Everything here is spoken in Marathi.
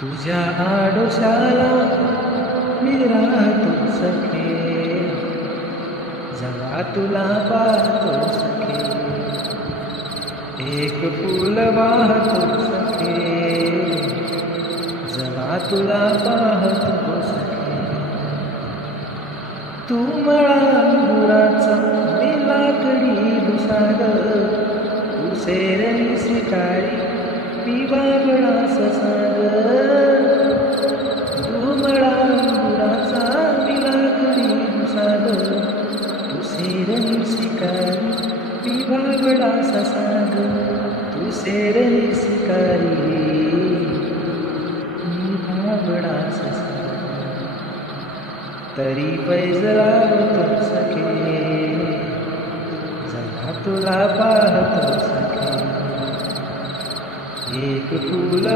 तुझ्या आडोशाला मी राहतो सखे, जेव्हा तुला पाहतो सखे, एक फूल वाहतो सखे, जेव्हा तुला पाहतो सखे. तू मला अंगुराचा मी लाकडी दुसाड, तू सेरणी सिटाळी मी बाबळास सांग. तू मला अंगुराचा मी लाकडी दुसाड, तू सेरणी सिकारी मी बाबळास सांग. तू सेरणी सिकारी मी बाबळास सांग. तरी पैज लावतो सखे, जेव्हा तुला पाहतो सखे, एक फूल